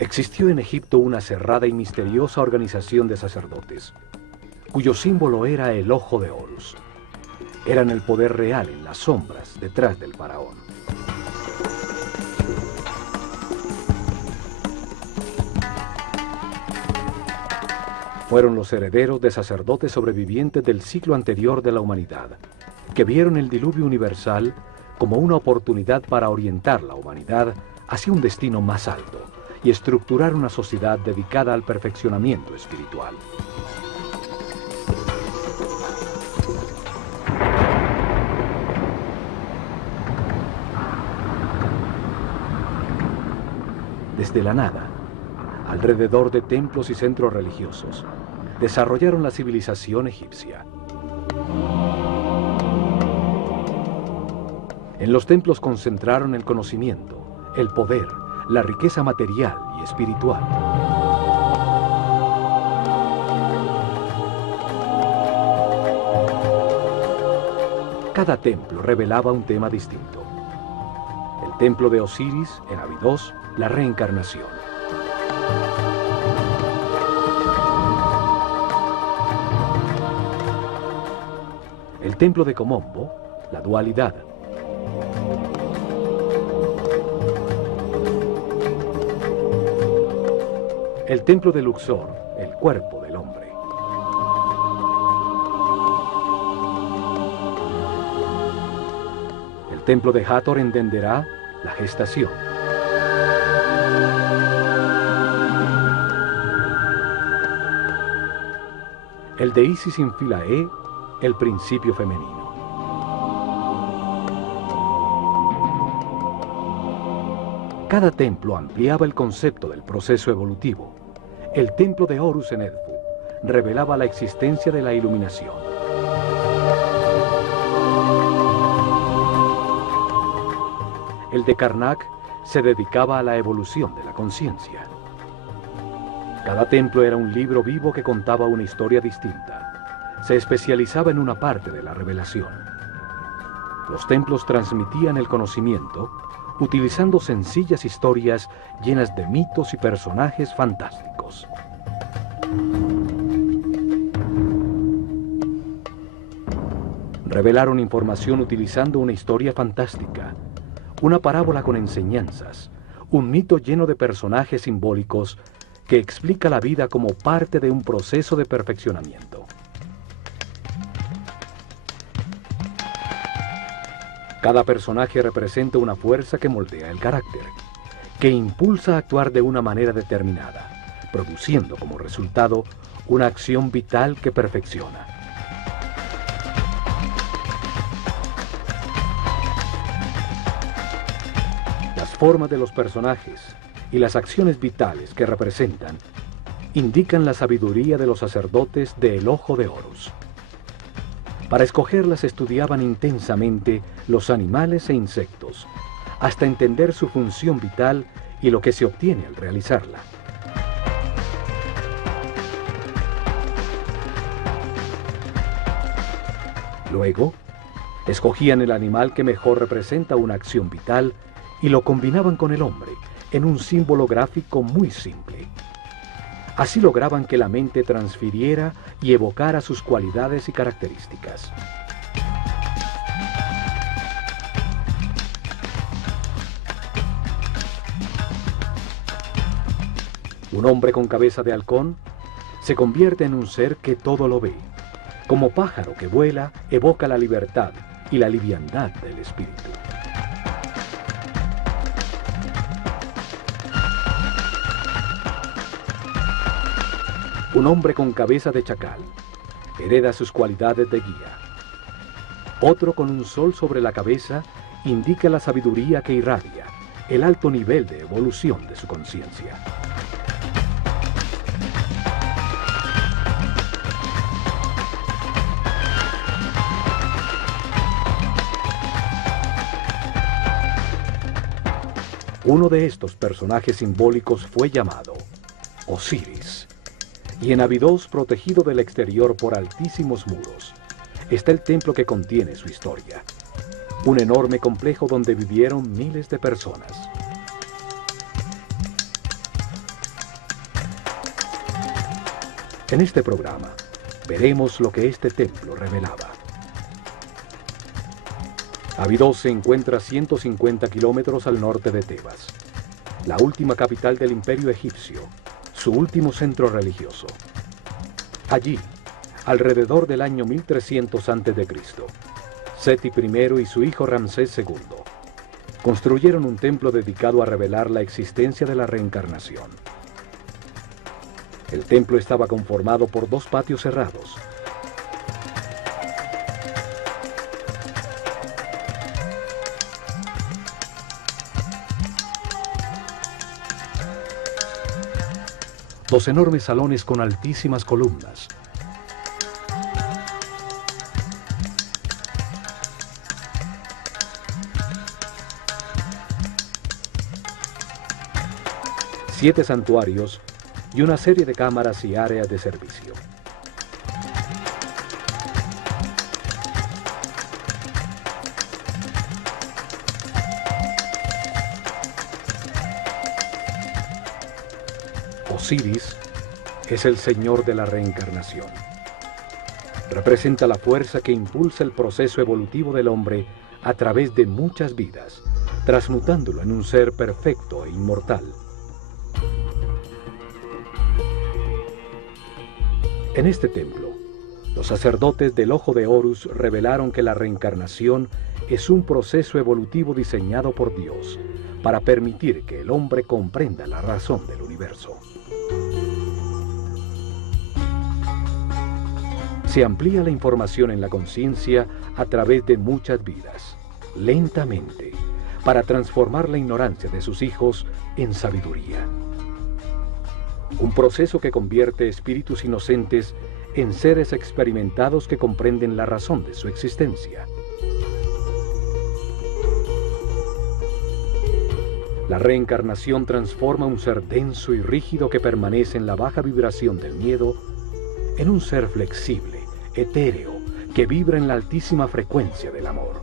Existió en Egipto una cerrada y misteriosa organización de sacerdotes, cuyo símbolo era el ojo de Horus. Eran el poder real en las sombras detrás del faraón. Fueron los herederos de sacerdotes sobrevivientes del ciclo anterior de la humanidad, que vieron el diluvio universal como una oportunidad para orientar la humanidad hacia un destino más alto y estructurar una sociedad dedicada al perfeccionamiento espiritual. Desde la nada, alrededor de templos y centros religiosos, desarrollaron la civilización egipcia. En los templos concentraron el conocimiento, el poder, la riqueza material y espiritual. Cada templo revelaba un tema distinto. El templo de Osiris, en Abidos, la reencarnación. El templo de Komombo, la dualidad. El templo de Luxor, el cuerpo del hombre. El templo de Hathor en Denderah, la gestación. El de Isis en Philae, el principio femenino. Cada templo ampliaba el concepto del proceso evolutivo. El templo de Horus en Edfu revelaba la existencia de la iluminación. El de Karnak se dedicaba a la evolución de la conciencia. Cada templo era un libro vivo que contaba una historia distinta. Se especializaba en una parte de la revelación. Los templos transmitían el conocimiento utilizando sencillas historias llenas de mitos y personajes fantásticos. Revelaron información utilizando una historia fantástica, una parábola con enseñanzas, un mito lleno de personajes simbólicos que explica la vida como parte de un proceso de perfeccionamiento. Cada personaje representa una fuerza que moldea el carácter, que impulsa a actuar de una manera determinada, produciendo como resultado una acción vital que perfecciona. Las formas de los personajes y las acciones vitales que representan indican la sabiduría de los sacerdotes del Ojo de Horus. Para escogerlas estudiaban intensamente los animales e insectos, hasta entender su función vital y lo que se obtiene al realizarla. Luego, escogían el animal que mejor representa una acción vital y lo combinaban con el hombre en un símbolo gráfico muy simple. Así lograban que la mente transfiriera y evocara sus cualidades y características. Un hombre con cabeza de halcón se convierte en un ser que todo lo ve. Como pájaro que vuela, evoca la libertad y la liviandad del espíritu. Un hombre con cabeza de chacal hereda sus cualidades de guía. Otro con un sol sobre la cabeza indica la sabiduría que irradia, el alto nivel de evolución de su conciencia. Uno de estos personajes simbólicos fue llamado Osiris. Y en Abidos, protegido del exterior por altísimos muros, está el templo que contiene su historia. Un enorme complejo donde vivieron miles de personas. En este programa, veremos lo que este templo revelaba. Abidos se encuentra a 150 kilómetros al norte de Tebas, la última capital del Imperio egipcio, su último centro religioso. Allí, alrededor del año 1300 a.C., Seti I y su hijo Ramsés II construyeron un templo dedicado a revelar la existencia de la reencarnación. El templo estaba conformado por 2 patios cerrados. Dos enormes salones con altísimas columnas. Siete santuarios y una serie de cámaras y áreas de servicio. Osiris es el señor de la reencarnación. Representa la fuerza que impulsa el proceso evolutivo del hombre a través de muchas vidas, transmutándolo en un ser perfecto e inmortal. En este templo, los sacerdotes del Ojo de Horus revelaron que la reencarnación es un proceso evolutivo diseñado por Dios para permitir que el hombre comprenda la razón del universo. Se amplía la información en la conciencia a través de muchas vidas, lentamente, para transformar la ignorancia de sus hijos en sabiduría. Un proceso que convierte espíritus inocentes en seres experimentados que comprenden la razón de su existencia. La reencarnación transforma un ser denso y rígido que permanece en la baja vibración del miedo en un ser flexible, etéreo, que vibra en la altísima frecuencia del amor.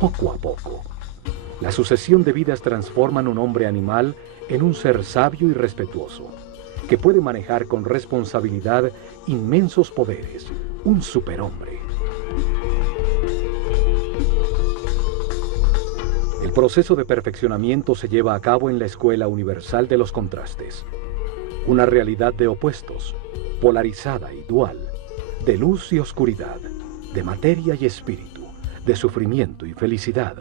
Poco a poco, la sucesión de vidas transforman un hombre animal en un ser sabio y respetuoso, que puede manejar con responsabilidad inmensos poderes, un superhombre. El proceso de perfeccionamiento se lleva a cabo en la Escuela Universal de los Contrastes, una realidad de opuestos, polarizada y dual, de luz y oscuridad, de materia y espíritu, de sufrimiento y felicidad.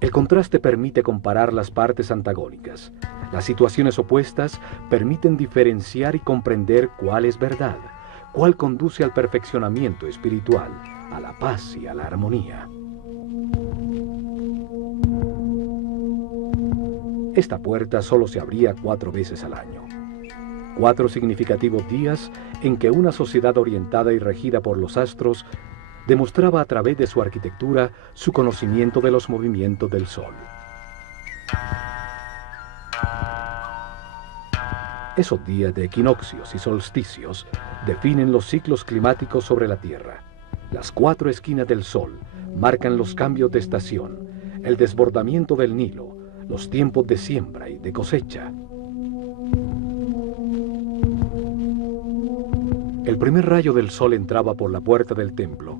El contraste permite comparar las partes antagónicas. Las situaciones opuestas permiten diferenciar y comprender cuál es verdad, cuál conduce al perfeccionamiento espiritual, a la paz y a la armonía. Esta puerta solo se abría 4 veces al año. 4 significativos días en que una sociedad orientada y regida por los astros demostraba a través de su arquitectura su conocimiento de los movimientos del Sol. Esos días de equinoccios y solsticios definen los ciclos climáticos sobre la Tierra. Las 4 esquinas del Sol marcan los cambios de estación, el desbordamiento del Nilo, los tiempos de siembra y de cosecha. El primer rayo del sol entraba por la puerta del templo,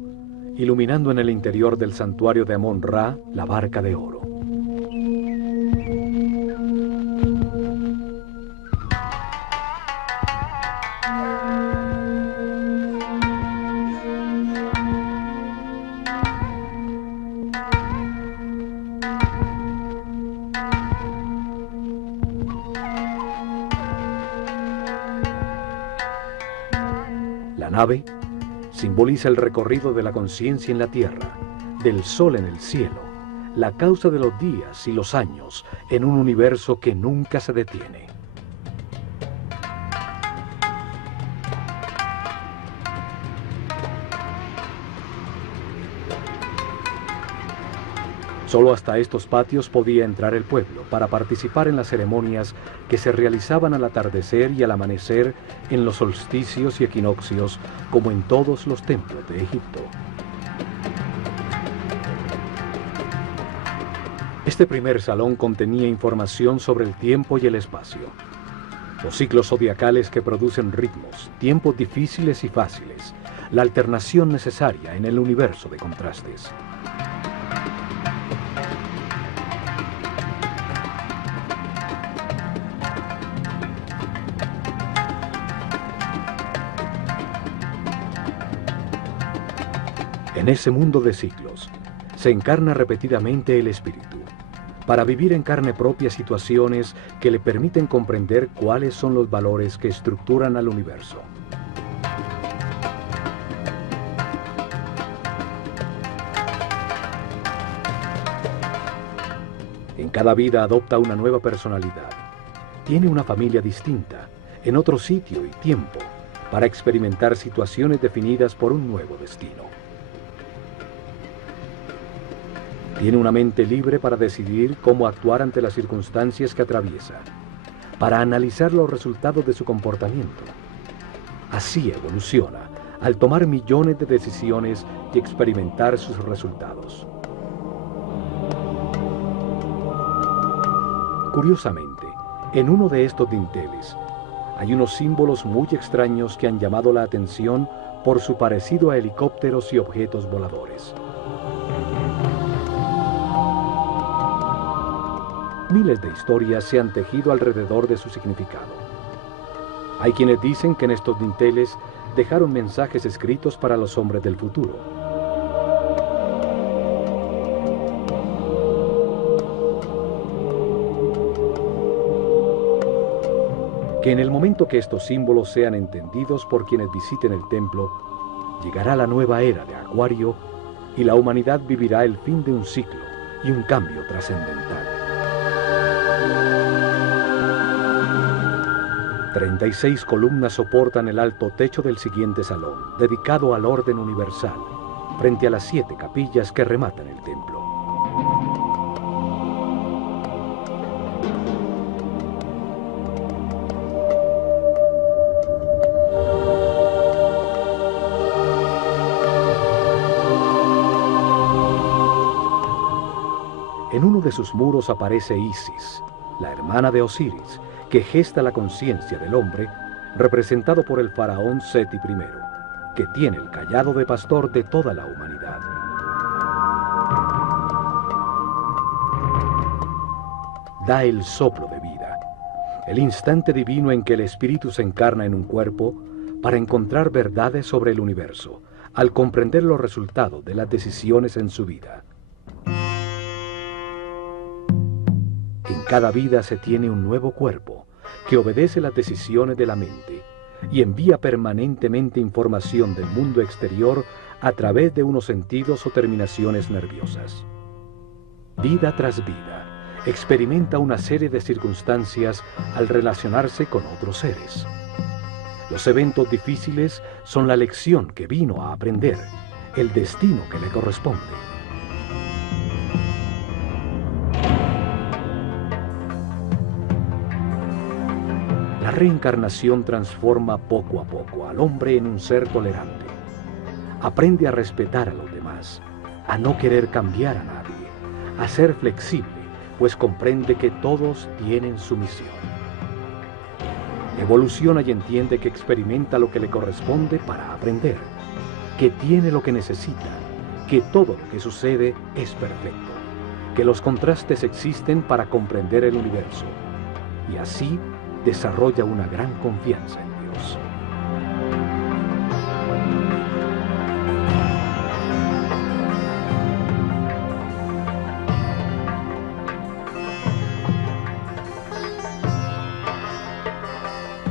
iluminando en el interior del santuario de Amón-Ra la barca de oro. La nave simboliza el recorrido de la conciencia en la tierra, del sol en el cielo, la causa de los días y los años en un universo que nunca se detiene. Solo hasta estos patios podía entrar el pueblo para participar en las ceremonias que se realizaban al atardecer y al amanecer en los solsticios y equinoccios, como en todos los templos de Egipto. Este primer salón contenía información sobre el tiempo y el espacio, los ciclos zodiacales que producen ritmos, tiempos difíciles y fáciles, la alternación necesaria en el universo de contrastes. En ese mundo de ciclos, se encarna repetidamente el espíritu, para vivir en carne propia situaciones que le permiten comprender cuáles son los valores que estructuran al universo. En cada vida adopta una nueva personalidad. Tiene una familia distinta, en otro sitio y tiempo, para experimentar situaciones definidas por un nuevo destino. Tiene una mente libre para decidir cómo actuar ante las circunstancias que atraviesa, para analizar los resultados de su comportamiento. Así evoluciona, al tomar millones de decisiones y experimentar sus resultados. Curiosamente, en uno de estos dinteles, hay unos símbolos muy extraños que han llamado la atención por su parecido a helicópteros y objetos voladores. Miles de historias se han tejido alrededor de su significado. Hay quienes dicen que en estos dinteles dejaron mensajes escritos para los hombres del futuro. Que en el momento que estos símbolos sean entendidos por quienes visiten el templo, llegará la nueva era de Acuario y la humanidad vivirá el fin de un ciclo y un cambio trascendental. 36 columnas soportan el alto techo del siguiente salón, dedicado al orden universal, frente a las 7 capillas que rematan el templo. En uno de sus muros aparece Isis, la hermana de Osiris, que gesta la conciencia del hombre, representado por el faraón Seti I, que tiene el cayado de pastor de toda la humanidad. Da el soplo de vida, el instante divino en que el espíritu se encarna en un cuerpo para encontrar verdades sobre el universo, al comprender los resultados de las decisiones en su vida. En cada vida se tiene un nuevo cuerpo que obedece las decisiones de la mente y envía permanentemente información del mundo exterior a través de unos sentidos o terminaciones nerviosas. Vida tras vida, experimenta una serie de circunstancias al relacionarse con otros seres. Los eventos difíciles son la lección que vino a aprender, el destino que le corresponde. La reencarnación transforma poco a poco al hombre en un ser tolerante. Aprende a respetar a los demás, a no querer cambiar a nadie, a ser flexible, pues comprende que todos tienen su misión. Evoluciona y entiende que experimenta lo que le corresponde para aprender, que tiene lo que necesita, que todo lo que sucede es perfecto, que los contrastes existen para comprender el universo, y así desarrolla una gran confianza en Dios.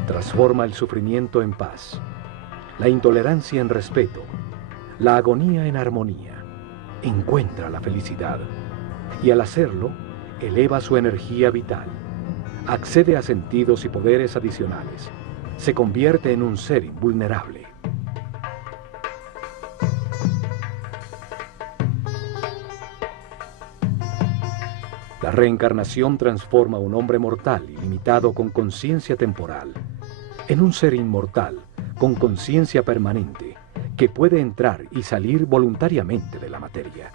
Transforma el sufrimiento en paz, la intolerancia en respeto, la agonía en armonía. Encuentra la felicidad y al hacerlo, eleva su energía vital. Accede a sentidos y poderes adicionales. Se convierte en un ser invulnerable. La reencarnación transforma a un hombre mortal y limitado con conciencia temporal en un ser inmortal con conciencia permanente que puede entrar y salir voluntariamente de la materia.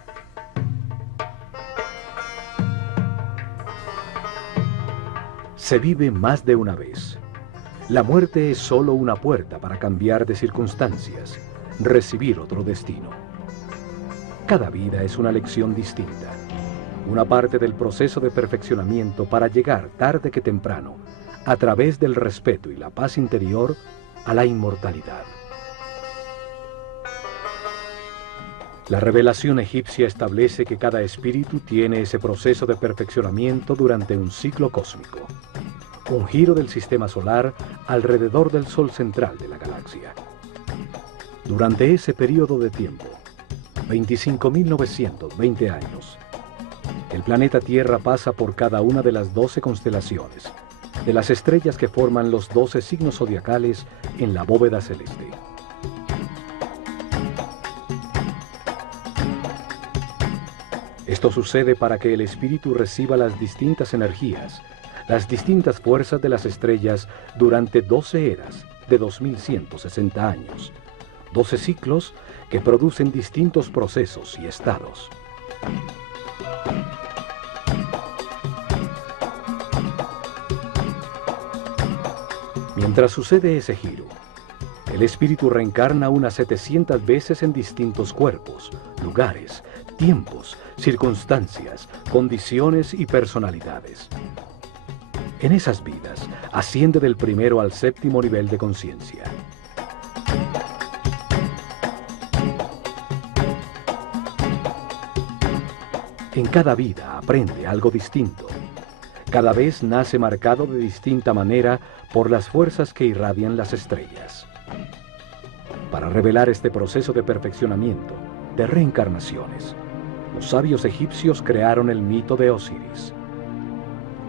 Se vive más de una vez. La muerte es solo una puerta para cambiar de circunstancias, recibir otro destino. Cada vida es una lección distinta, una parte del proceso de perfeccionamiento para llegar tarde que temprano, a través del respeto y la paz interior, a la inmortalidad. La revelación egipcia establece que cada espíritu tiene ese proceso de perfeccionamiento durante un ciclo cósmico, un giro del sistema solar alrededor del Sol central de la galaxia. Durante ese periodo de tiempo, 25.920 años, el planeta Tierra pasa por cada una de las 12 constelaciones, de las estrellas que forman los 12 signos zodiacales en la bóveda celeste. Esto sucede para que el espíritu reciba las distintas energías, las distintas fuerzas de las estrellas durante 12 eras de 2160 años, 12 ciclos que producen distintos procesos y estados. Mientras sucede ese giro, el espíritu reencarna unas 700 veces en distintos cuerpos, lugares, tiempos, circunstancias, condiciones y personalidades. En esas vidas, asciende del primero al séptimo nivel de conciencia. En cada vida aprende algo distinto. Cada vez nace marcado de distinta manera por las fuerzas que irradian las estrellas. Para revelar este proceso de perfeccionamiento, de reencarnaciones, los sabios egipcios crearon el mito de Osiris.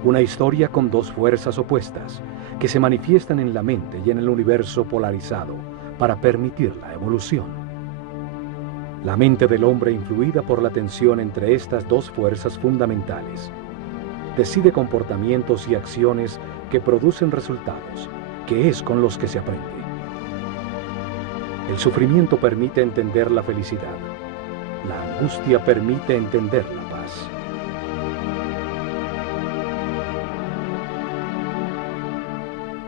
Una historia con dos fuerzas opuestas que se manifiestan en la mente y en el universo polarizado para permitir la evolución. La mente del hombre, influida por la tensión entre estas dos fuerzas fundamentales, decide comportamientos y acciones que producen resultados, que es con los que se aprende. El sufrimiento permite entender la felicidad. La angustia permite entender la paz.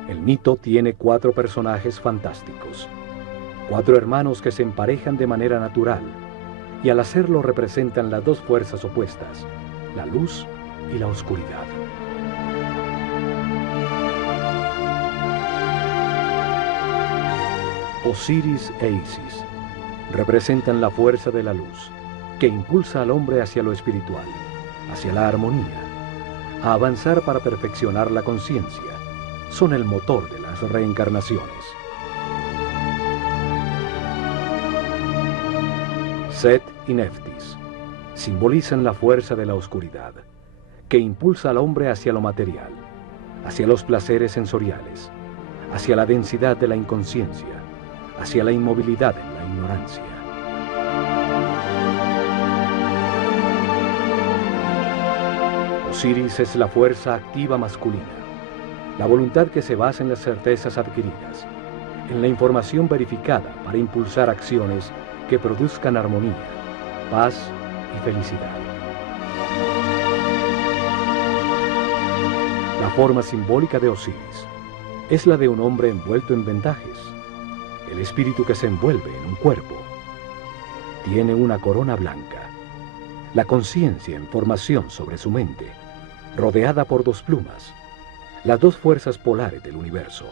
El mito tiene 4 personajes fantásticos, 4 hermanos que se emparejan de manera natural, y al hacerlo representan las dos fuerzas opuestas, la luz y la oscuridad. Osiris e Isis representan la fuerza de la luz, que impulsa al hombre hacia lo espiritual, hacia la armonía, a avanzar para perfeccionar la conciencia. Son el motor de las reencarnaciones. Set y Neftis simbolizan la fuerza de la oscuridad, que impulsa al hombre hacia lo material, hacia los placeres sensoriales, hacia la densidad de la inconsciencia, hacia la inmovilidad en la ignorancia. Osiris es la fuerza activa masculina, la voluntad que se basa en las certezas adquiridas, en la información verificada para impulsar acciones que produzcan armonía, paz y felicidad. La forma simbólica de Osiris es la de un hombre envuelto en vendajes, el espíritu que se envuelve en un cuerpo. Tiene una corona blanca, la conciencia en formación sobre su mente, rodeada por 2 plumas, las 2 fuerzas polares del universo,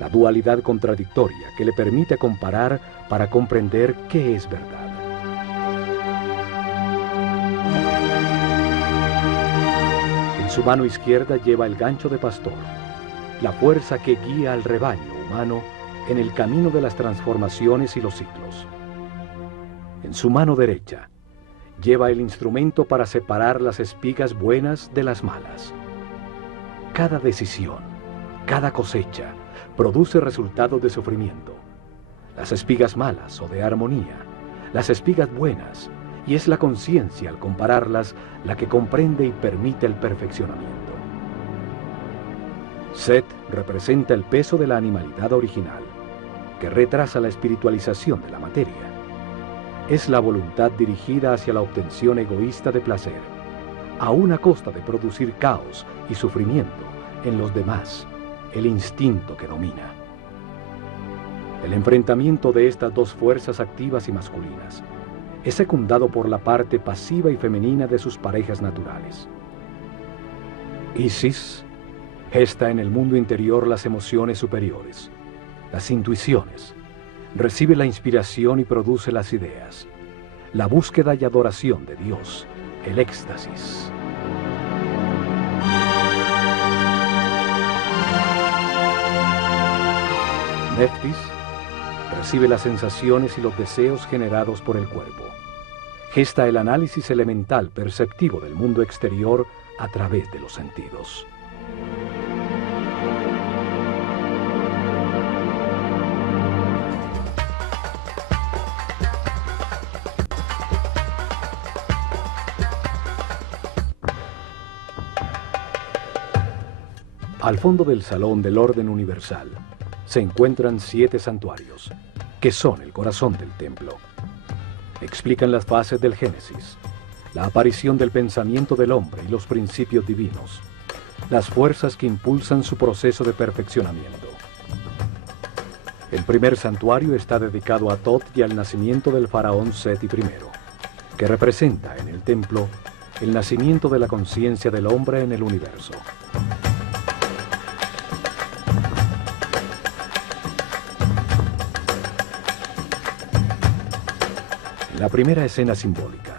la dualidad contradictoria que le permite comparar para comprender qué es verdad. En su mano izquierda lleva el gancho de pastor, la fuerza que guía al rebaño humano en el camino de las transformaciones y los ciclos. En su mano derecha lleva el instrumento para separar las espigas buenas de las malas. Cada decisión, cada cosecha, produce resultados de sufrimiento. Las espigas malas o de armonía, las espigas buenas y es la conciencia, al compararlas, la que comprende y permite el perfeccionamiento. Set representa el peso de la animalidad original, que retrasa la espiritualización de la materia. Es la voluntad dirigida hacia la obtención egoísta de placer, aún a costa de producir caos y sufrimiento en los demás, el instinto que domina. El enfrentamiento de estas dos fuerzas activas y masculinas es secundado por la parte pasiva y femenina de sus parejas naturales. Isis gesta en el mundo interior las emociones superiores, las intuiciones, recibe la inspiración y produce las ideas, la búsqueda y adoración de Dios, el éxtasis. Neftis recibe las sensaciones y los deseos generados por el cuerpo. Gesta el análisis elemental perceptivo del mundo exterior a través de los sentidos. Al fondo del salón del orden universal se encuentran 7 santuarios, que son el corazón del templo. Explican las fases del Génesis, la aparición del pensamiento del hombre y los principios divinos, las fuerzas que impulsan su proceso de perfeccionamiento. El primer santuario está dedicado a Thoth y al nacimiento del faraón Seti I, que representa en el templo el nacimiento de la conciencia del hombre en el universo. La primera escena simbólica,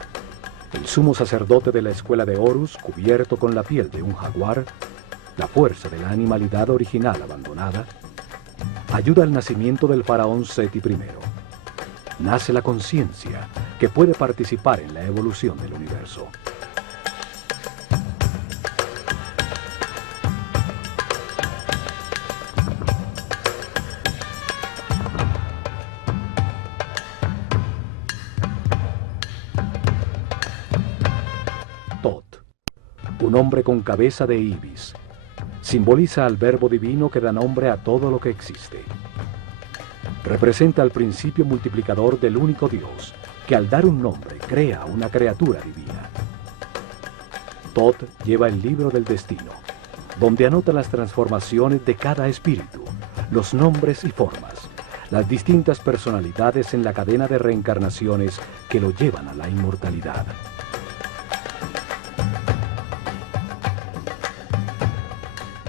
el sumo sacerdote de la escuela de Horus, cubierto con la piel de un jaguar, la fuerza de la animalidad original abandonada, ayuda al nacimiento del faraón Seti I. Nace la conciencia que puede participar en la evolución del universo. Un hombre con cabeza de ibis, simboliza al verbo divino que da nombre a todo lo que existe. Representa el principio multiplicador del único Dios, que al dar un nombre crea una criatura divina. Thoth lleva el libro del destino, donde anota las transformaciones de cada espíritu, los nombres y formas, las distintas personalidades en la cadena de reencarnaciones que lo llevan a la inmortalidad.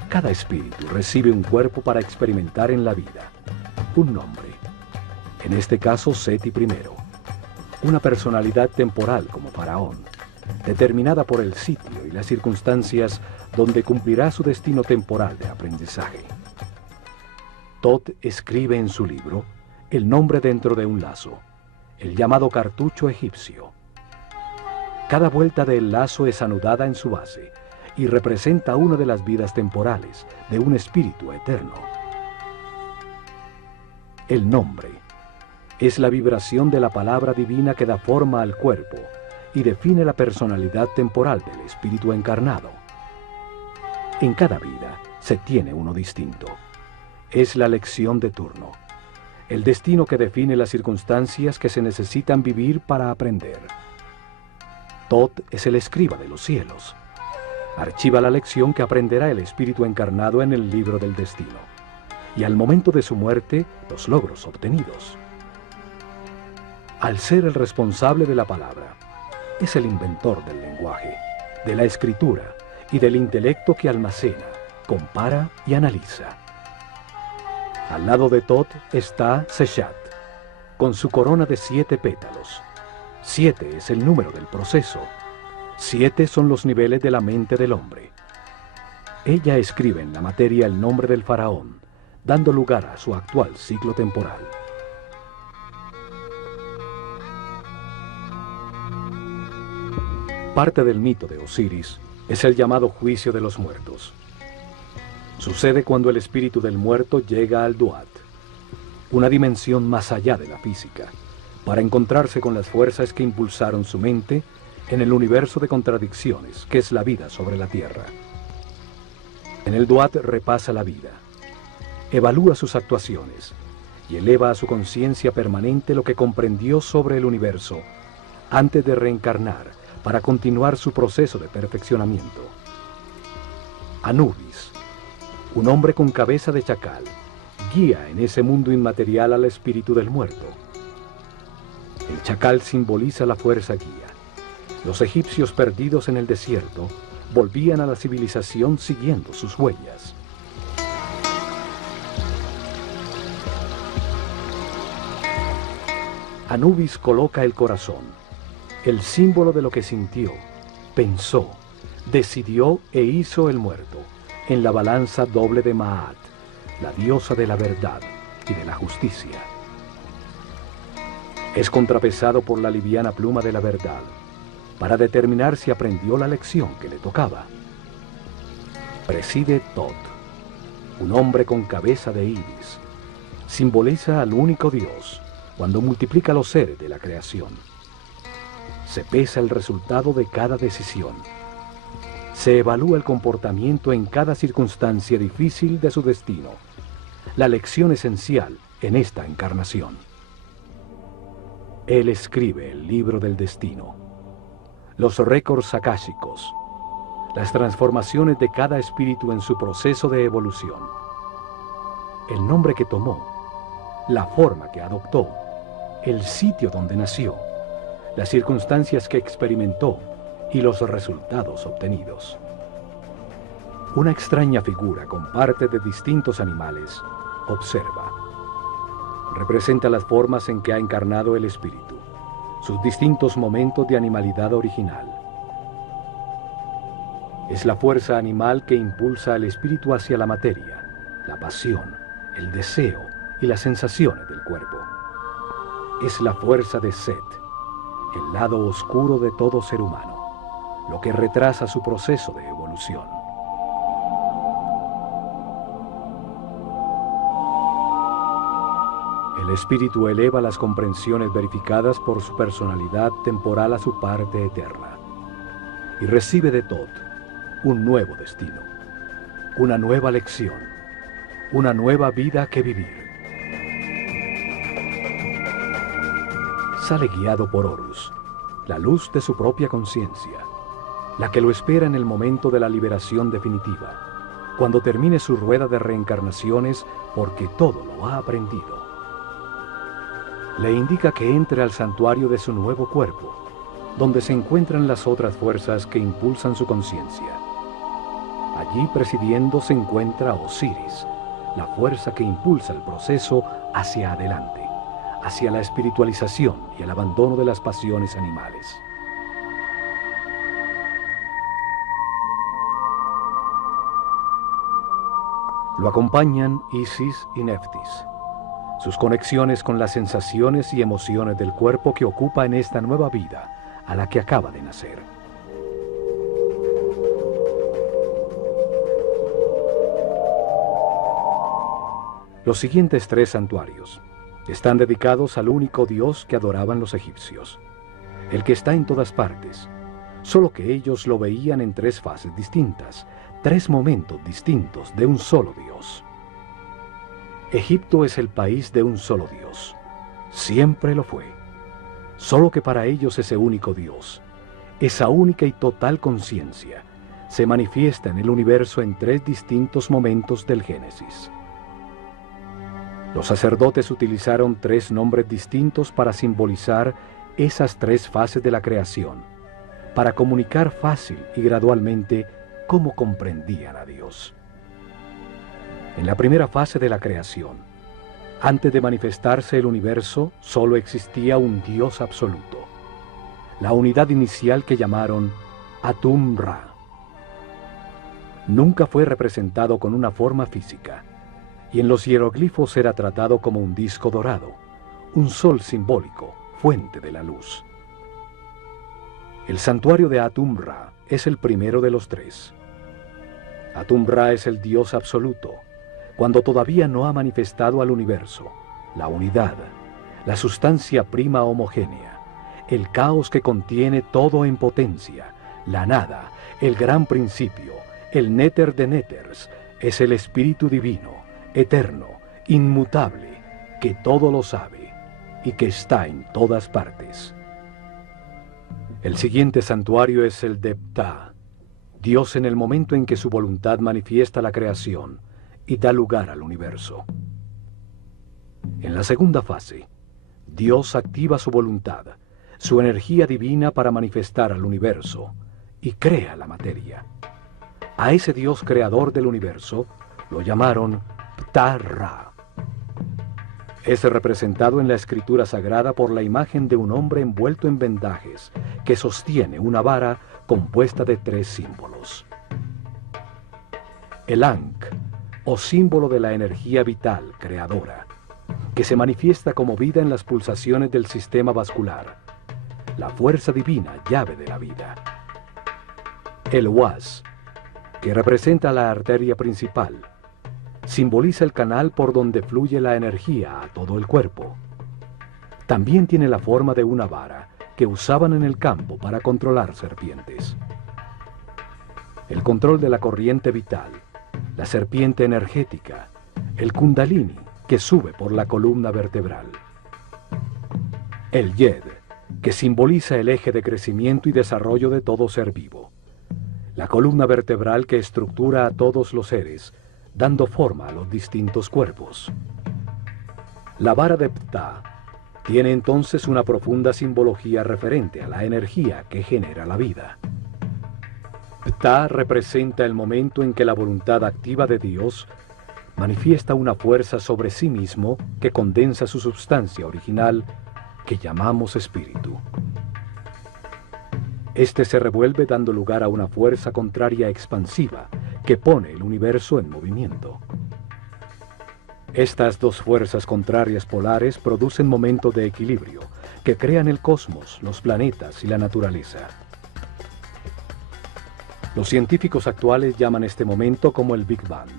Cada espíritu recibe un cuerpo para experimentar en la vida, un nombre, en este caso Seti I, una personalidad temporal como faraón, determinada por el sitio y las circunstancias donde cumplirá su destino temporal de aprendizaje. Thoth escribe en su libro el nombre dentro de un lazo, el llamado cartucho egipcio. Cada vuelta del lazo es anudada en su base, y representa una de las vidas temporales de un espíritu eterno. El nombre es la vibración de la palabra divina que da forma al cuerpo y define la personalidad temporal del espíritu encarnado. En cada vida se tiene uno distinto. Es la lección de turno, el destino que define las circunstancias que se necesitan vivir para aprender. Thoth es el escriba de los cielos. Archiva la lección que aprenderá el espíritu encarnado en el libro del destino, y al momento de su muerte, los logros obtenidos. Al ser el responsable de la palabra, es el inventor del lenguaje, de la escritura y del intelecto que almacena, compara y analiza. Al lado de Thoth está Seshat, con su corona de 7 pétalos. 7 es el número del proceso. 7 son los niveles de la mente del hombre. Ella escribe en la materia el nombre del faraón, dando lugar a su actual ciclo temporal. Parte del mito de Osiris es el llamado juicio de los muertos. Sucede cuando el espíritu del muerto llega al Duat, una dimensión más allá de la física, para encontrarse con las fuerzas que impulsaron su mente en el universo de contradicciones que es la vida sobre la Tierra. En el Duat repasa la vida, evalúa sus actuaciones y eleva a su conciencia permanente lo que comprendió sobre el universo antes de reencarnar para continuar su proceso de perfeccionamiento. Anubis, un hombre con cabeza de chacal, guía en ese mundo inmaterial al espíritu del muerto. El chacal simboliza la fuerza guía. Los egipcios perdidos en el desierto volvían a la civilización siguiendo sus huellas. Anubis coloca el corazón, el símbolo de lo que sintió, pensó, decidió e hizo el muerto, en la balanza doble de Maat, la diosa de la verdad y de la justicia. Es contrapesado por la liviana pluma de la verdad, para determinar si aprendió la lección que le tocaba. Preside Tot, un hombre con cabeza de ibis, simboliza al único Dios cuando multiplica los seres de la creación. Se pesa el resultado de cada decisión. Se evalúa el comportamiento en cada circunstancia difícil de su destino, la lección esencial en esta encarnación. Él escribe el libro del destino, los récords akáshicos, las transformaciones de cada espíritu en su proceso de evolución, el nombre que tomó, la forma que adoptó, el sitio donde nació, las circunstancias que experimentó y los resultados obtenidos. Una extraña figura con partes de distintos animales observa. Representa las formas en que ha encarnado el espíritu, sus distintos momentos de animalidad original. Es la fuerza animal que impulsa al espíritu hacia la materia, la pasión, el deseo y las sensaciones del cuerpo. Es la fuerza de Set, el lado oscuro de todo ser humano, lo que retrasa su proceso de evolución. El espíritu eleva las comprensiones verificadas por su personalidad temporal a su parte eterna y recibe de Tot un nuevo destino, una nueva lección, una nueva vida que vivir. Sale guiado por Horus, la luz de su propia conciencia, la que lo espera en el momento de la liberación definitiva, cuando termine su rueda de reencarnaciones porque todo lo ha aprendido. Le indica que entre al santuario de su nuevo cuerpo, donde se encuentran las otras fuerzas que impulsan su conciencia. Allí presidiendo se encuentra Osiris, la fuerza que impulsa el proceso hacia adelante, hacia la espiritualización y el abandono de las pasiones animales. Lo acompañan Isis y Neftis, sus conexiones con las sensaciones y emociones del cuerpo que ocupa en esta nueva vida a la que acaba de nacer. Los siguientes 3 santuarios están dedicados al único Dios que adoraban los egipcios, el que está en todas partes, solo que ellos lo veían en 3 fases distintas, 3 momentos distintos de un solo Dios. Egipto es el país de un solo Dios, siempre lo fue, solo que para ellos ese único Dios, esa única y total conciencia, se manifiesta en el universo en 3 distintos momentos del Génesis. Los sacerdotes utilizaron 3 nombres distintos para simbolizar esas 3 fases de la creación, para comunicar fácil y gradualmente cómo comprendían a Dios. En la primera fase de la creación, antes de manifestarse el universo, solo existía un Dios absoluto, la unidad inicial que llamaron Atum-Ra. Nunca fue representado con una forma física, y en los hieroglifos era tratado como un disco dorado, un sol simbólico, fuente de la luz. El santuario de Atum-Ra es el primero de los 3. Atum-Ra es el Dios absoluto, cuando todavía no ha manifestado al universo, la unidad, la sustancia prima homogénea, el caos que contiene todo en potencia, la nada, el gran principio, el néter de néters, es el Espíritu Divino, eterno, inmutable, que todo lo sabe y que está en todas partes. El siguiente santuario es el de Ptah, Dios en el momento en que su voluntad manifiesta la creación y da lugar al universo. En la segunda fase, Dios activa su voluntad, su energía divina para manifestar al universo y crea la materia. A ese Dios creador del universo lo llamaron Ptah-Ra. Es representado en la escritura sagrada por la imagen de un hombre envuelto en vendajes que sostiene una vara compuesta de 3 símbolos. El Ankh, o símbolo de la energía vital creadora, que se manifiesta como vida en las pulsaciones del sistema vascular, la fuerza divina, llave de la vida. El Was, que representa la arteria principal, simboliza el canal por donde fluye la energía a todo el cuerpo. También tiene la forma de una vara que usaban en el campo para controlar serpientes. El control de la corriente vital, la serpiente energética, el kundalini que sube por la columna vertebral. El Yed, que simboliza el eje de crecimiento y desarrollo de todo ser vivo. La columna vertebral que estructura a todos los seres, dando forma a los distintos cuerpos. La vara de Ptah tiene entonces una profunda simbología referente a la energía que genera la vida. Ptah representa el momento en que la voluntad activa de Dios manifiesta una fuerza sobre sí mismo que condensa su sustancia original, que llamamos espíritu. Este se revuelve dando lugar a una fuerza contraria expansiva que pone el universo en movimiento. Estas 2 fuerzas contrarias polares producen momentos de equilibrio que crean el cosmos, los planetas y la naturaleza. Los científicos actuales llaman este momento como el Big Bang.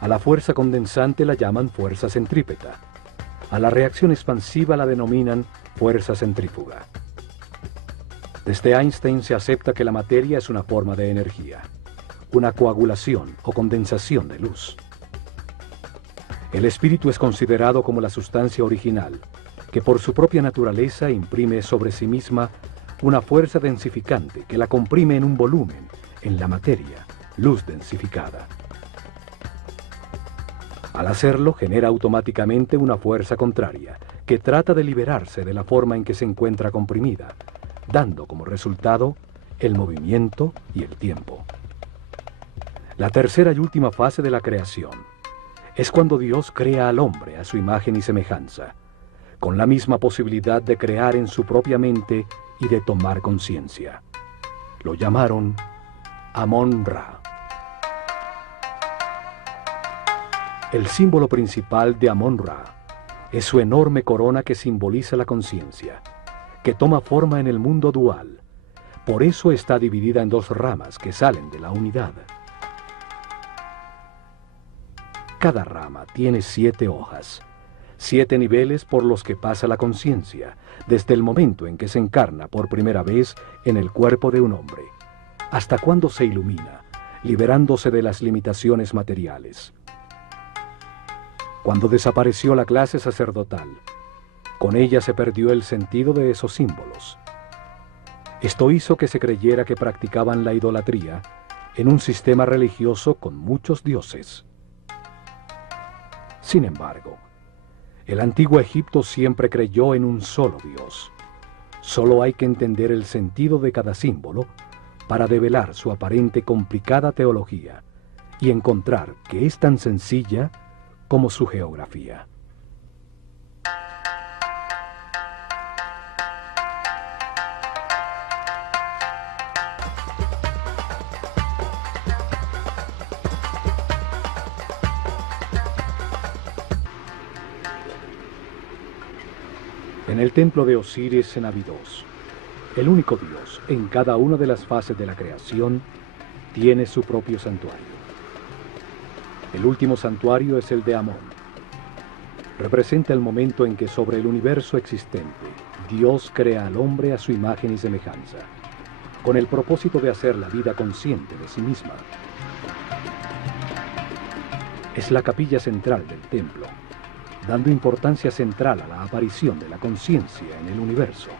A la fuerza condensante la llaman fuerza centrípeta. A la reacción expansiva la denominan fuerza centrífuga. Desde Einstein se acepta que la materia es una forma de energía, una coagulación o condensación de luz. El espíritu es considerado como la sustancia original, que por su propia naturaleza imprime sobre sí misma una fuerza densificante que la comprime en un volumen, en la materia, luz densificada. Al hacerlo, genera automáticamente una fuerza contraria, que trata de liberarse de la forma en que se encuentra comprimida, dando como resultado el movimiento y el tiempo. La tercera y última fase de la creación es cuando Dios crea al hombre a su imagen y semejanza, con la misma posibilidad de crear en su propia mente y de tomar conciencia. Lo llamaron Amon-Ra. El símbolo principal de Amon-Ra es su enorme corona que simboliza la conciencia, que toma forma en el mundo dual. Por eso está dividida en 2 ramas que salen de la unidad. Cada rama tiene 7 hojas, 7 niveles por los que pasa la conciencia, desde el momento en que se encarna por primera vez en el cuerpo de un hombre, hasta cuando se ilumina, liberándose de las limitaciones materiales. Cuando desapareció la clase sacerdotal, con ella se perdió el sentido de esos símbolos. Esto hizo que se creyera que practicaban la idolatría en un sistema religioso con muchos dioses. Sin embargo, el antiguo Egipto siempre creyó en un solo Dios. Solo hay que entender el sentido de cada símbolo para develar su aparente complicada teología y encontrar que es tan sencilla como su geografía. En el templo de Osiris en Abidos, el único Dios en cada una de las fases de la creación tiene su propio santuario. El último santuario es el de Amón. Representa el momento en que sobre el universo existente, Dios crea al hombre a su imagen y semejanza, con el propósito de hacer la vida consciente de sí misma. Es la capilla central del templo, dando importancia central a la aparición de la conciencia en el universo.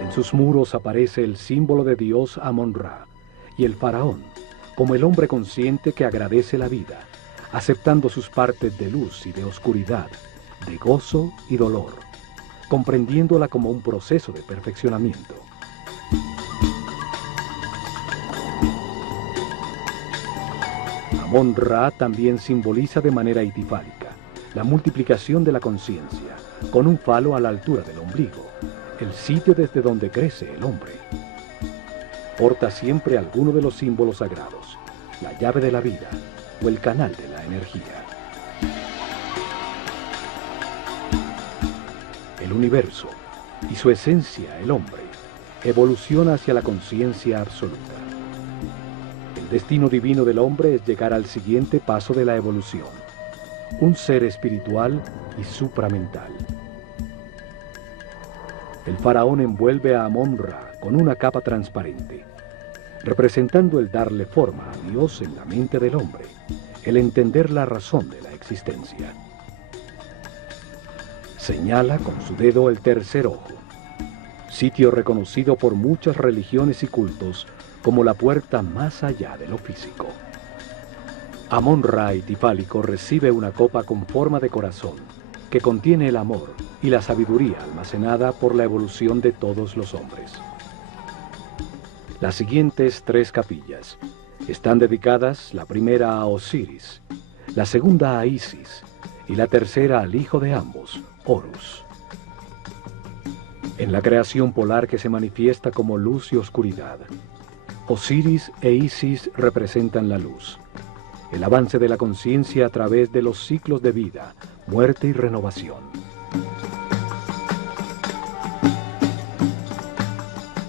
En sus muros aparece el símbolo de Dios Amon-Ra y el faraón, como el hombre consciente que agradece la vida, aceptando sus partes de luz y de oscuridad, de gozo y dolor, comprendiéndola como un proceso de perfeccionamiento. Amon-Ra también simboliza de manera itifálica la multiplicación de la conciencia, con un falo a la altura del ombligo, el sitio desde donde crece el hombre. Porta siempre alguno de los símbolos sagrados, la llave de la vida o el canal de la energía. El universo y su esencia, el hombre, evoluciona hacia la conciencia absoluta. El destino divino del hombre es llegar al siguiente paso de la evolución, un ser espiritual y supramental. El faraón envuelve a Amon-Ra con una capa transparente, representando el darle forma a Dios en la mente del hombre, el entender la razón de la existencia. Señala con su dedo el tercer ojo, sitio reconocido por muchas religiones y cultos como la puerta más allá de lo físico. Amon-Ra itifálico recibe una copa con forma de corazón que contiene el amor y la sabiduría almacenada por la evolución de todos los hombres. Las siguientes 3 capillas están dedicadas, la primera a Osiris, la segunda a Isis y la tercera al hijo de ambos, Horus. En la creación polar que se manifiesta como luz y oscuridad, Osiris e Isis representan la luz, el avance de la conciencia a través de los ciclos de vida, muerte y renovación.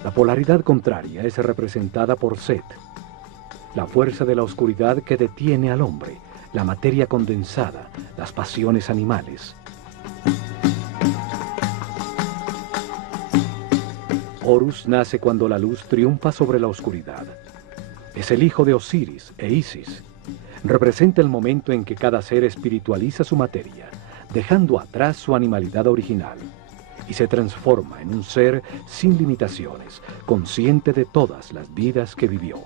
La polaridad contraria es representada por Set, la fuerza de la oscuridad que detiene al hombre, la materia condensada, las pasiones animales. Horus nace cuando la luz triunfa sobre la oscuridad. Es el hijo de Osiris e Isis. Representa el momento en que cada ser espiritualiza su materia, dejando atrás su animalidad original, y se transforma en un ser sin limitaciones, consciente de todas las vidas que vivió.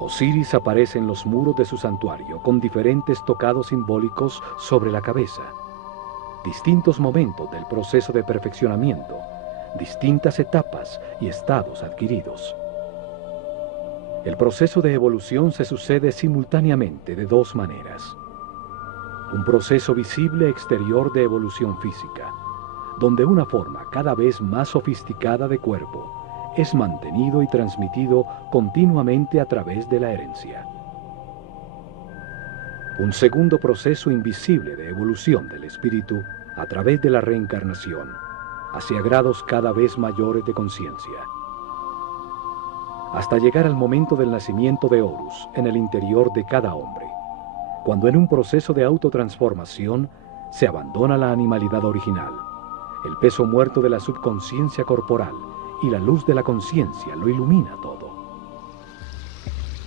Osiris aparece en los muros de su santuario con diferentes tocados simbólicos sobre la cabeza, distintos momentos del proceso de perfeccionamiento, distintas etapas y estados adquiridos. El proceso de evolución se sucede simultáneamente de 2 maneras. Un proceso visible exterior de evolución física, donde una forma cada vez más sofisticada de cuerpo es mantenido y transmitido continuamente a través de la herencia. Un segundo proceso invisible de evolución del espíritu a través de la reencarnación, hacia grados cada vez mayores de conciencia, hasta llegar al momento del nacimiento de Horus en el interior de cada hombre, cuando en un proceso de autotransformación se abandona la animalidad original, el peso muerto de la subconsciencia corporal y la luz de la conciencia lo ilumina todo.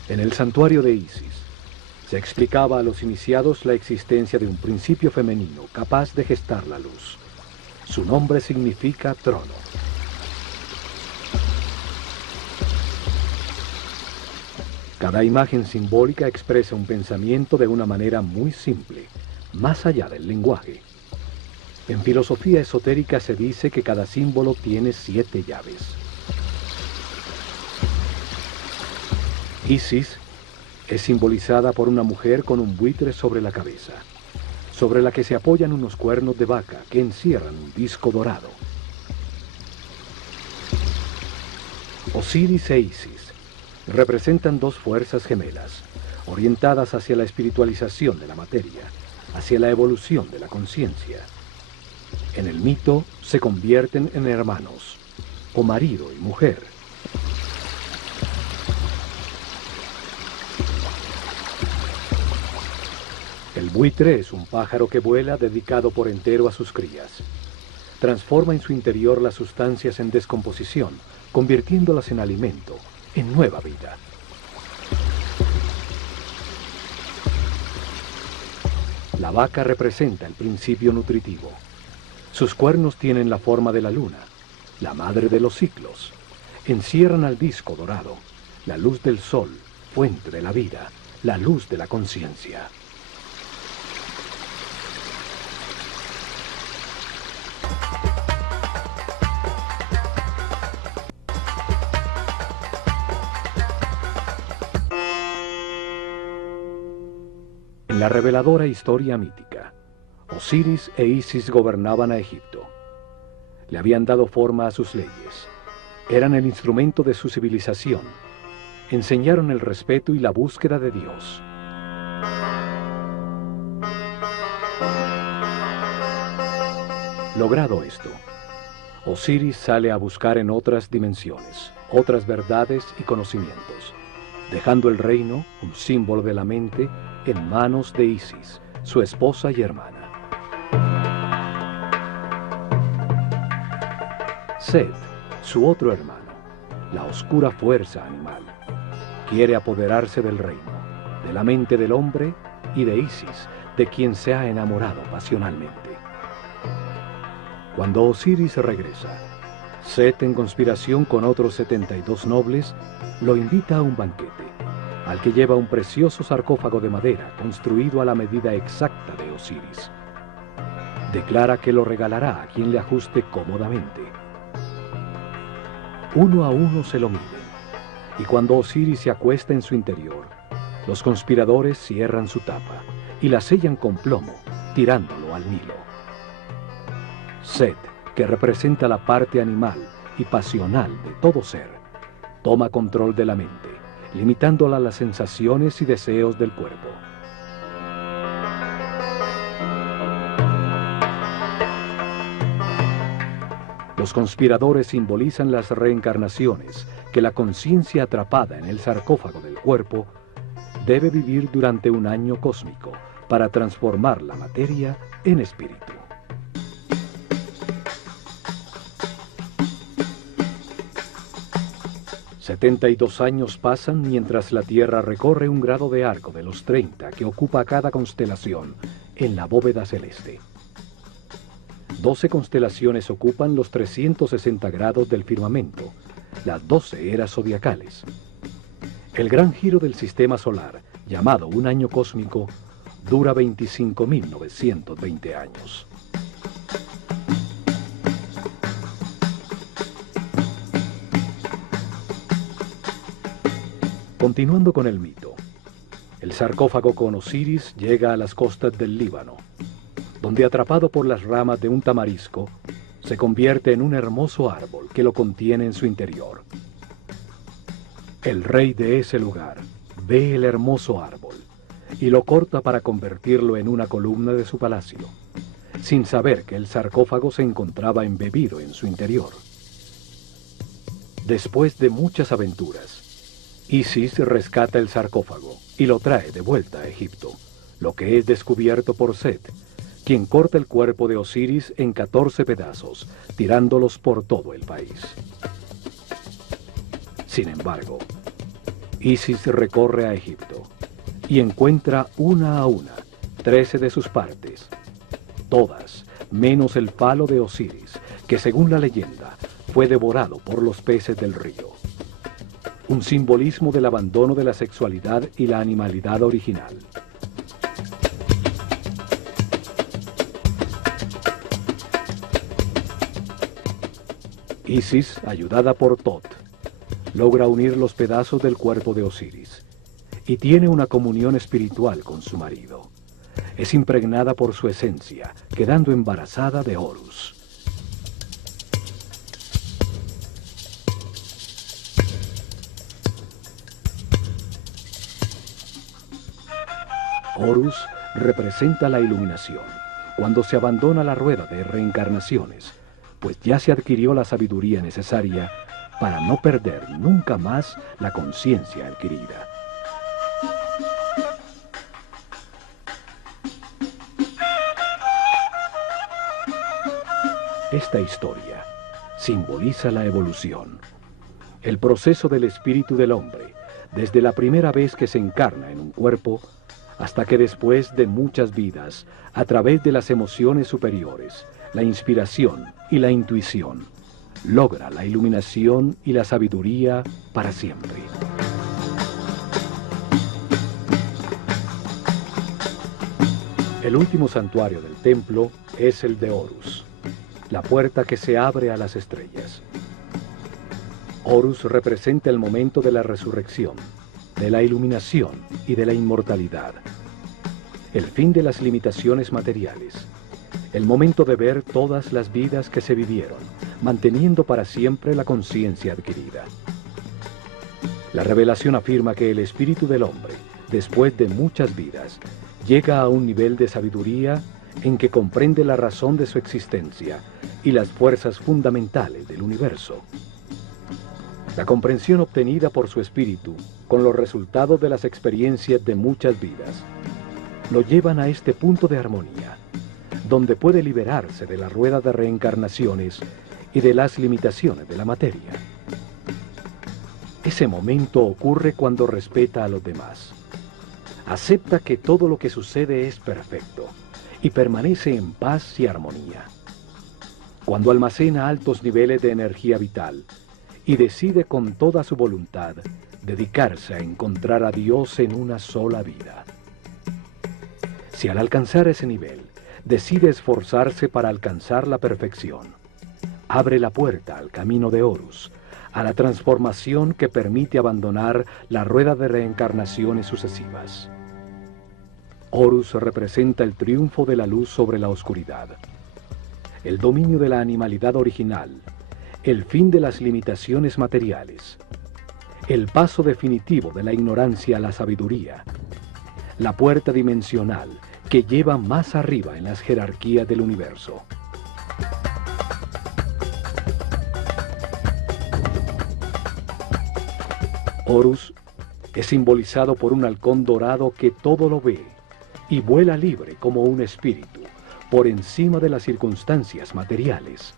En el santuario de Isis se explicaba a los iniciados la existencia de un principio femenino capaz de gestar la luz. Su nombre significa trono. Cada imagen simbólica expresa un pensamiento de una manera muy simple, más allá del lenguaje. En filosofía esotérica se dice que cada símbolo tiene 7 llaves. Isis es simbolizada por una mujer con un buitre sobre la cabeza, sobre la que se apoyan unos cuernos de vaca que encierran un disco dorado. Osiris e Isis representan 2 fuerzas gemelas, orientadas hacia la espiritualización de la materia, hacia la evolución de la conciencia. En el mito se convierten en hermanos, o marido y mujer. buitre es un pájaro que vuela dedicado por entero a sus crías. Transforma en su interior las sustancias en descomposición, convirtiéndolas en alimento, en nueva vida. La vaca representa el principio nutritivo. Sus cuernos tienen la forma de la luna, la madre de los ciclos. Encierran al disco dorado, la luz del sol, fuente de la vida, la luz de la conciencia. En la reveladora historia mítica, Osiris e Isis gobernaban a Egipto. Le habían dado forma a sus leyes. Eran el instrumento de su civilización. Enseñaron el respeto y la búsqueda de Dios. Logrado esto, Osiris sale a buscar en otras dimensiones, otras verdades y conocimientos, dejando el reino, un símbolo de la mente, en manos de Isis, su esposa y hermana. Set, su otro hermano, la oscura fuerza animal, quiere apoderarse del reino, de la mente del hombre y de Isis, de quien se ha enamorado pasionalmente. Cuando Osiris regresa, Set, en conspiración con otros 72 nobles, lo invita a un banquete, al que lleva un precioso sarcófago de madera construido a la medida exacta de Osiris. Declara que lo regalará a quien le ajuste cómodamente. Uno a uno se lo miden, y cuando Osiris se acuesta en su interior, los conspiradores cierran su tapa y la sellan con plomo, tirándolo al Nilo. Set, que representa la parte animal y pasional de todo ser, toma control de la mente, limitándola a las sensaciones y deseos del cuerpo. Los conspiradores simbolizan las reencarnaciones que la conciencia atrapada en el sarcófago del cuerpo debe vivir durante un año cósmico para transformar la materia en espíritu. «72 años pasan mientras la Tierra recorre un grado de arco de los 30 que ocupa cada constelación en la bóveda celeste. 12 constelaciones ocupan los 360 grados del firmamento, las 12 eras zodiacales. El gran giro del sistema solar, llamado un año cósmico, dura 25.920 años. Continuando con el mito, el sarcófago con Osiris llega a las costas del Líbano, donde, atrapado por las ramas de un tamarisco, se convierte en un hermoso árbol que lo contiene en su interior. El rey de ese lugar ve el hermoso árbol y lo corta para convertirlo en una columna de su palacio, sin saber que el sarcófago se encontraba embebido en su interior. Después de muchas aventuras, Isis rescata el sarcófago y lo trae de vuelta a Egipto, lo que es descubierto por Set, quien corta el cuerpo de Osiris en 14 pedazos, tirándolos por todo el país. Sin embargo, Isis recorre a Egipto y encuentra una a una 13 de sus partes, todas menos el palo de Osiris, que según la leyenda fue devorado por los peces del río. Un simbolismo del abandono de la sexualidad y la animalidad original. Isis, ayudada por Tot, logra unir los pedazos del cuerpo de Osiris y tiene una comunión espiritual con su marido. Es impregnada por su esencia, quedando embarazada de Horus. Horus representa la iluminación, cuando se abandona la rueda de reencarnaciones, pues ya se adquirió la sabiduría necesaria para no perder nunca más la conciencia adquirida. Esta historia simboliza la evolución, el proceso del espíritu del hombre, desde la primera vez que se encarna en un cuerpo, hasta que después de muchas vidas, a través de las emociones superiores, la inspiración y la intuición, logra la iluminación y la sabiduría para siempre. El último santuario del templo es el de Horus, la puerta que se abre a las estrellas. Horus representa el momento de la resurrección, de la iluminación y de la inmortalidad. El fin de las limitaciones materiales, el momento de ver todas las vidas que se vivieron, manteniendo para siempre la conciencia adquirida. La revelación afirma que el espíritu del hombre, después de muchas vidas, llega a un nivel de sabiduría en que comprende la razón de su existencia y las fuerzas fundamentales del universo. La comprensión obtenida por su espíritu, con los resultados de las experiencias de muchas vidas, lo llevan a este punto de armonía, donde puede liberarse de la rueda de reencarnaciones y de las limitaciones de la materia. Ese momento ocurre cuando respeta a los demás. Acepta que todo lo que sucede es perfecto y permanece en paz y armonía. Cuando almacena altos niveles de energía vital y decide con toda su voluntad dedicarse a encontrar a Dios en una sola vida. Si al alcanzar ese nivel decide esforzarse para alcanzar la perfección, abre la puerta al camino de Horus, a la transformación que permite abandonar la rueda de reencarnaciones sucesivas. Horus representa el triunfo de la luz sobre la oscuridad, el dominio de la animalidad original, el fin de las limitaciones materiales, el paso definitivo de la ignorancia a la sabiduría, la puerta dimensional que lleva más arriba en las jerarquías del universo. Horus es simbolizado por un halcón dorado que todo lo ve y vuela libre como un espíritu, por encima de las circunstancias materiales.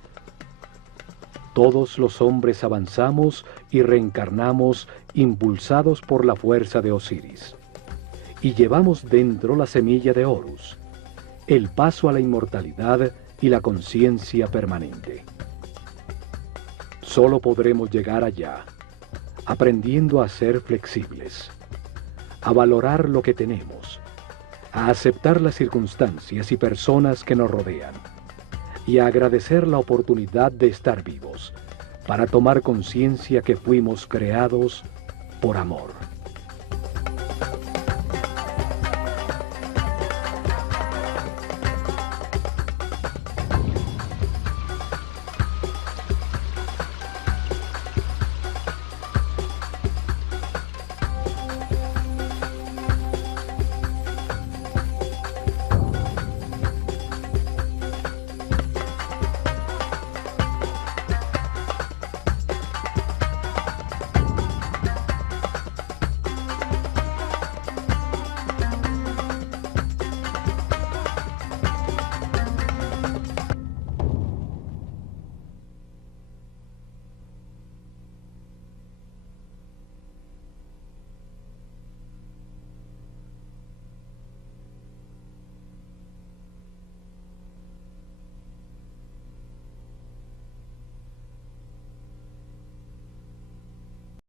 Todos los hombres avanzamos y reencarnamos impulsados por la fuerza de Osiris, y llevamos dentro la semilla de Horus, el paso a la inmortalidad y la conciencia permanente. Solo podremos llegar allá, aprendiendo a ser flexibles, a valorar lo que tenemos, a aceptar las circunstancias y personas que nos rodean, y a agradecer la oportunidad de estar vivos, para tomar conciencia que fuimos creados por amor.